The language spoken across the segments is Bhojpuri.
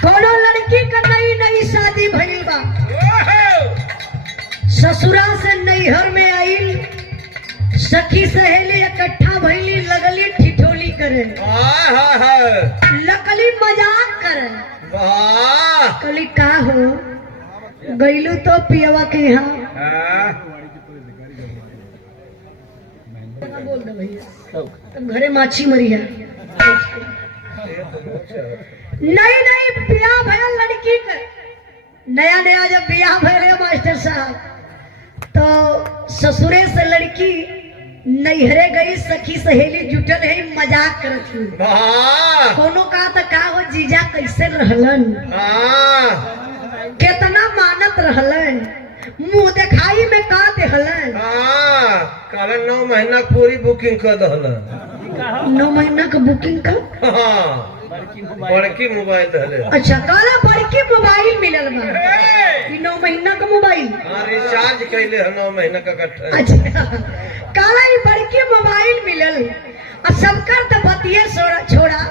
कोनो लड़की का नई नई शादी भइल बा, ससुरा से नैहर में आइल, सखी सहेली इकट्ठा भइली, लगली ठिठोली करे, लगली मजाक करे। कली का हो गईलू तो पियवा के यहाँ बोल दे भैया घरे माछी मरी है। नई नई ब्याह भया लड़की के, नया नया जब ब्याह भरे मास्टर साहब, तो ससुरे से लड़की नैहरे गई, सखी सहेली जुटल है, मजाक करत हुई। कोनो का तो का हो जीजा कैसे रहलन, कितना मानत रहलन, मुंह दिखाई में का देहलन। कारण 9 महीना पूरी बुकिंग कर दहलन। 9 महीना का बुकिंग का बड़की मोबाइल दहले। अच्छा काला बड़की मोबाइल मिलल बा, 9 महीना का मोबाइल। रिचार्ज कैले है 9 महीना का कट्ठा। अच्छा काला ही बड़की मोबाइल मिलल, और सबकर तो बतिये छोड़ा,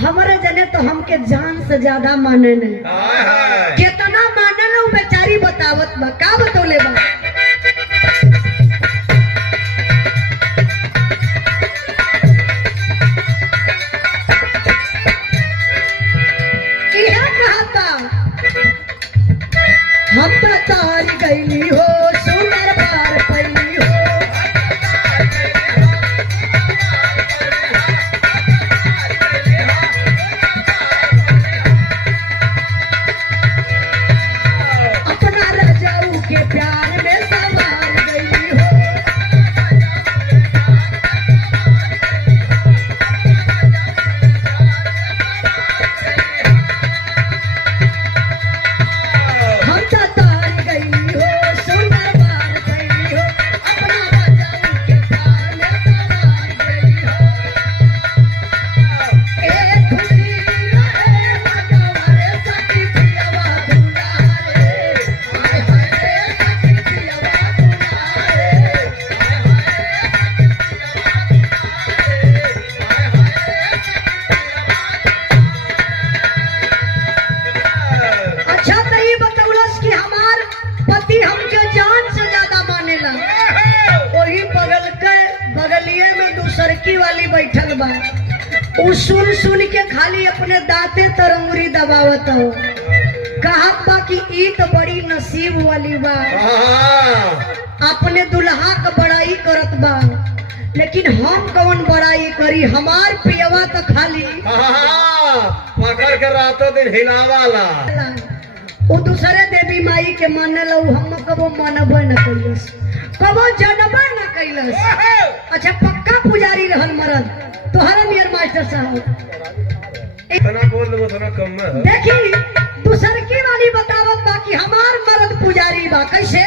हमारे जने तो हमके जान से ज्यादा माने नहीं। कितना माने ना बेचारी बतावत बा, का बतौले बा। हम तो तार गईली हो सुंदर पार पैली हो, अपना रजाऊ के प्यार में सवार गईली हो। सरकी वाली बैठल बा, उ सुन सुन के खाली अपने दांते तरंगुरी दबावत हो, कहत बा कि ई तो बड़ी नसीब वाली बा, अपने दुल्हा का बड़ाई करत बा, लेकिन हम कौन बड़ाई करी, हमार पियवा तो खाली पकड़ के रातों दिन हिलावाला। वो दूसरे देवी माई के मानल, हम कबो मानब न कैलस, कबो जनबा न कैलस। अच्छा पक्का पुजारी रहल मरद तोहरा नियर मास्टर साहब। इतना बोल दो थोड़ा कम में। देखी दूसर की वाली बतावत बा कि हमार मरद पुजारी बा, कैसे